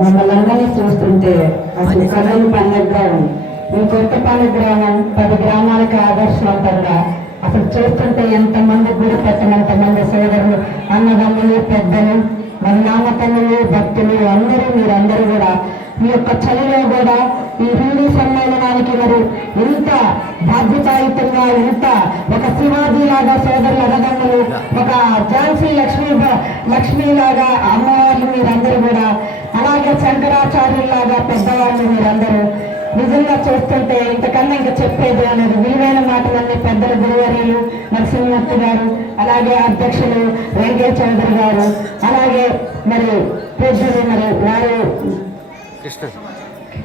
మమ్మల్ని అందరినీ చూస్తుంటే అసలు కథలు పండుగగా ఉంది. ఈ కొత్తపాలె గ్రామం 10 గ్రామాలకు ఆదర్శవంతంగా అసలు చూస్తుంటే ఎంతమంది గుడి పెట్టినంతమంది సోదరులు, అన్నదమ్ములు, పెద్దలు, మన నామకన్నులు, భక్తులు మీరందరూ కూడా మీ యొక్క చలిలో కూడా ఈ హిందూ సమ్మేళనానికి మరి ఇంత బాధ్యతాయుతంగా, ఇంత ఒక శివాజీ లాగా సోదరులు, అన్నదమ్ములు, ఒక ఝాన్సీ లక్ష్మీలాగా అమ్మవార్లు మీరందరూ కూడా, అలాగే శంకరాచార్యుల్లాగా పెద్దవాళ్ళు మీరందరూ నిజంగా చూస్తుంటే ఇంతకన్నా ఇంకా చెప్పేది అనేది విలువైన మాటలన్నీ పెద్దల గురువర్యులు నరసింహమూర్తి గారు, అలాగే అధ్యక్షులు వెంకయ్య చౌదరి గారు, అలాగే మరి పెద్దలు మరి వారు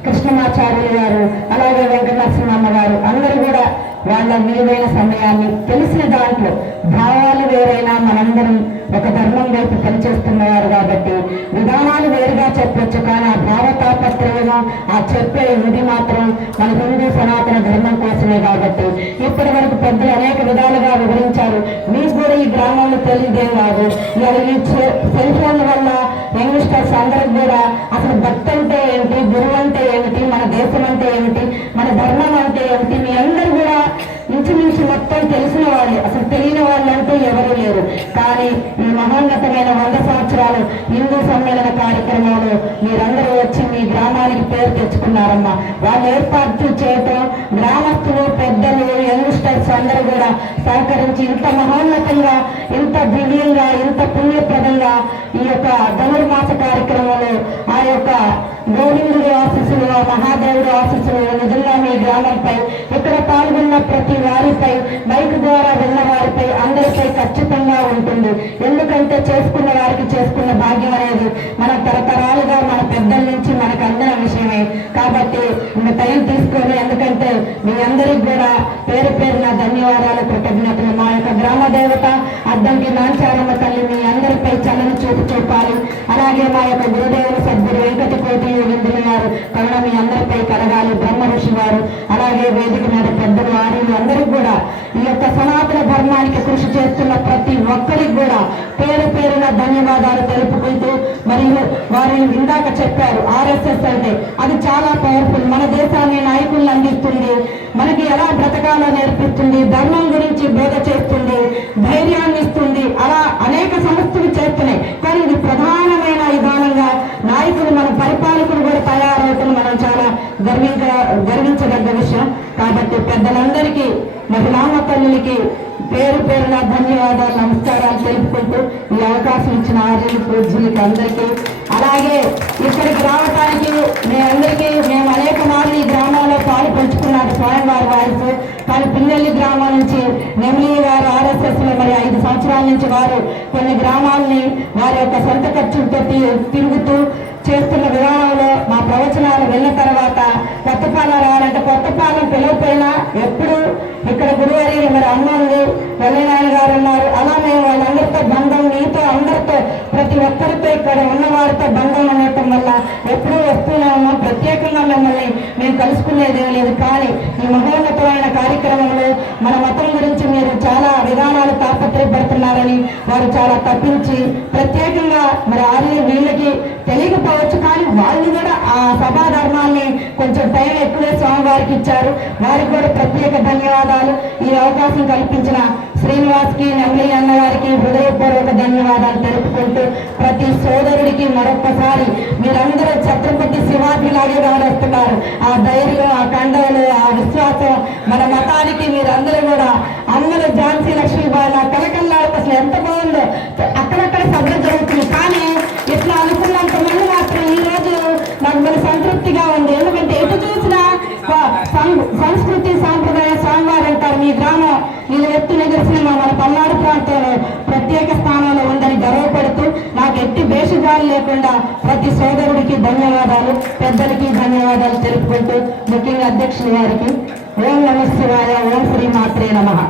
కృష్ణమాచార్యులు గారు, అలాగే వెంకట నరసింహమ్మ గారు అందరూ కూడా వాళ్ళ విలువైన సమయాన్ని తెలిసిన దాంట్లో భావాలు వేరైనా మనందరం ఒక ధర్మం వైపు పనిచేస్తున్నవారు కాబట్టి విధానాలు వేరుగా చెప్పొచ్చు, కానీ ఆ భావతాపత్రయము ఆ చెప్పే ఇది మాత్రం మన హిందూ సనాతన ధర్మం కోసమే. కాబట్టి ఇప్పటి వరకు పెద్దలు అనేక విధాలుగా వివరించారు. మీకు కూడా ఈ గ్రామంలో తెలియదేం కాదు. ఇవాళ ఈ సెల్ ఫోన్ల వల్ల యంగ్స్టర్స్ అందరికి కూడా అసలు భక్తి అంటే ఏంటి, గురువు అంటే ఏమిటి, మన దేశం అంటే ఏమిటి, మన ధర్మం అంటే ఏమిటి, మీ అందరూ కూడా ఇంచుమించు మొత్తం తెలిసిన వాళ్ళు, అసలు తెలియని వాళ్ళు అంటూ ఎవరూ లేరు. కానీ ఈ మహోన్నతమైన 100 సంవత్సరాలు హిందూ సమ్మేళన కార్యక్రమాలు మీరందరూ వచ్చి మీ గ్రామానికి పేరు తెచ్చుకున్నారమ్మా. వాళ్ళు ఏర్పాటు చేయటం గ్రామస్తులు, పెద్దలు, యంగ్స్టర్స్ అందరూ కూడా సహకరించి ఇంత మహోన్నతంగా, ఇంత దివ్యంగా, ఇంత పుణ్యప్రదంగా ఈ యొక్క ధనుర్మాస కార్యక్రమంలో ఆ యొక్క గోవిందుడి ఆశీస్సులు, మహాదేవుడి ఆశీస్సులు నిజంగా మీ గ్రామంపై, ఇక్కడ పాల్గొన్న ప్రతి వారిపై, మైక్ ద్వారా విన్న వారిపై, అందరిపై ఖచ్చితంగా ఉంటుంది. ఎందుకంటే చేసుకున్న వారికి చేసుకున్న భాగ్యం అనేది మన తరతరాలుగా మన పెద్దల నుంచి మనకు అందిన విషయమే. కాబట్టి ఇంకా టైం తీసుకొని, ఎందుకంటే మీ అందరికి కూడా పేరు పేరున ధన్యవాదాలు, కృతజ్ఞతలు. మా యొక్క గ్రామ దేవత అద్దంకి నాంచారమ్మ తల్లి మీ అందరిపై చల్లని చూపు చూపాలి. అలాగే మా యొక్క గురుదేవులు సద్గురు వెంకటకోటి యోగేంద్రులు గారు కరుణ మీ అందరిపై కలగాలి. బ్రహ్మ ఋషి గారు, అలాగే వేదిక మీద పెద్దలు, ఆర్యులు అందరికీ కూడా ఈ యొక్క సనాతన ధర్మానికి కృషి చేస్తున్న ప్రతి ఒక్కరికి కూడా పేరు పేరున ధన్యవాదాలు తెలుపుకుంటూ, మరియు వారు ఇందాక చెప్పారు ఆర్ఎస్ఎస్ అంటే అది చాలా పవర్ఫుల్, మన దేశాన్ని నాయకులను అందిస్తుంది, మనకి ఎలా బ్రతకాలో నేర్పిస్తుంది, ధర్మం గురించి బోధ చేస్తుంది, ధైర్యాన్ని ఇస్తుంది, అలా అనేక సంస్థలు చేస్తున్నాయి. కానీ ఇది ప్రధానమైన విధానంగా నాయకులు, మన పరిపాలకులు కూడా తయారవుతుంది. మనం చాలా గర్వించదగ్గ విషయం. కాబట్టి పెద్దలందరికీ, మహిళామ తల్లులకి పేరు పేరున ధన్యవాదాలు, నమస్కారాలు తెలుపుకుంటూ ఈ అవకాశం ఇచ్చిన ఆర్యులు, పూజ్యులకి అందరికీ, అలాగే ఇక్కడికి రావటానికి మేము అనేక మార్లు ఈ గ్రామంలో పాలు పంచుకున్నారు స్వయంవారి వాయిస్. కానీ పిల్లల్లి గ్రామం నుంచి నెమిలి గారు ఆర్ఎస్ఎస్ లో మరి 5 సంవత్సరాల నుంచి వారు కొన్ని గ్రామాలని వారి యొక్క సొంత ఖర్చులతో తిరుగుతూ చేస్తున్న విధానంలో మా ప్రవచనాలు వెళ్ళిన తర్వాత కొత్తపాలెం రావాలంటే కొత్తపాలెం పిలవపోయినా ఎప్పుడు ఇక్కడ గురువారి మరి అమ్మంది వెల్లనాయన గారు ఉన్నారు. అలా మేము వాళ్ళందరితో బంధం, మీతో అందరితో ప్రతి ఒక్కరితో ఇక్కడ ఉన్న వారితో బంధం ఉండటం వల్ల ఎప్పుడూ వస్తూనే ఉన్నాం. ప్రత్యేకంగా మిమ్మల్ని మేము కలుసుకునేదేం లేదు. కానీ ఈ మహోన్నతమైన కార్యక్రమంలో మన మతం గురించి మీరు చాలా విధానాలు తాపత్రయపడుతున్నారని వారు చాలా తప్పించి ప్రత్యేకంగా మరి ఆర్య వీళ్ళకి తెలియకపోవచ్చు, కానీ వాళ్ళు కూడా ఆ సభా ధర్మాన్ని కొంచెం టైం ఎక్కువే స్వామివారికి ఇచ్చారు. వారికి కూడా ప్రత్యేక ధన్యవాదాలు. ఈ అవకాశం కల్పించిన శ్రీనివాస్కి, నెమలి అన్నగారికి హృదయపూర్వక ధన్యవాదాలు తెలుపుకుంటూ ప్రతి సోదరుడికి మరొక్కసారి మీరందరూ ఛత్రపతి శివాజీ లాగే గమనిస్తున్నారు. ఆ ధైర్యం, ఆ కండలు, ఆ విశ్వాసం మన మతానికి మీరందరూ కూడా అందరూ ఝాన్సీ లక్ష్మీబాయి నా కలకల్లాడితే అసలు ఎంత బాగుందో. అక్కడక్కడ సభ జరుగుతుంది, కానీ ఇట్లా అనుకున్నంత మంది మాత్రం ఈ రోజు నాకు మరి సంతృప్తిగా ఉంది. ఎందుకంటే ఎటు చూసినా సంస్కృతి సాంప్రదాయ స్వామివారు అంటారు. మీ గ్రామం నేను ఎత్తు నిదర్శనం మన పల్నాడు ప్రాంతంలో ప్రత్యేక స్థానంలో ఉందని గర్వపడుతూ నాకు ఎట్టి భేషజాలు లేకుండా ప్రతి సోదరుడికి ధన్యవాదాలు, పెద్దలకి ధన్యవాదాలు తెలుపుకుంటూ ముఖ్యంగా అధ్యక్షుల వారికి ఓం నమః శివాయ, ఓం శ్రీ మాత్రే నమః.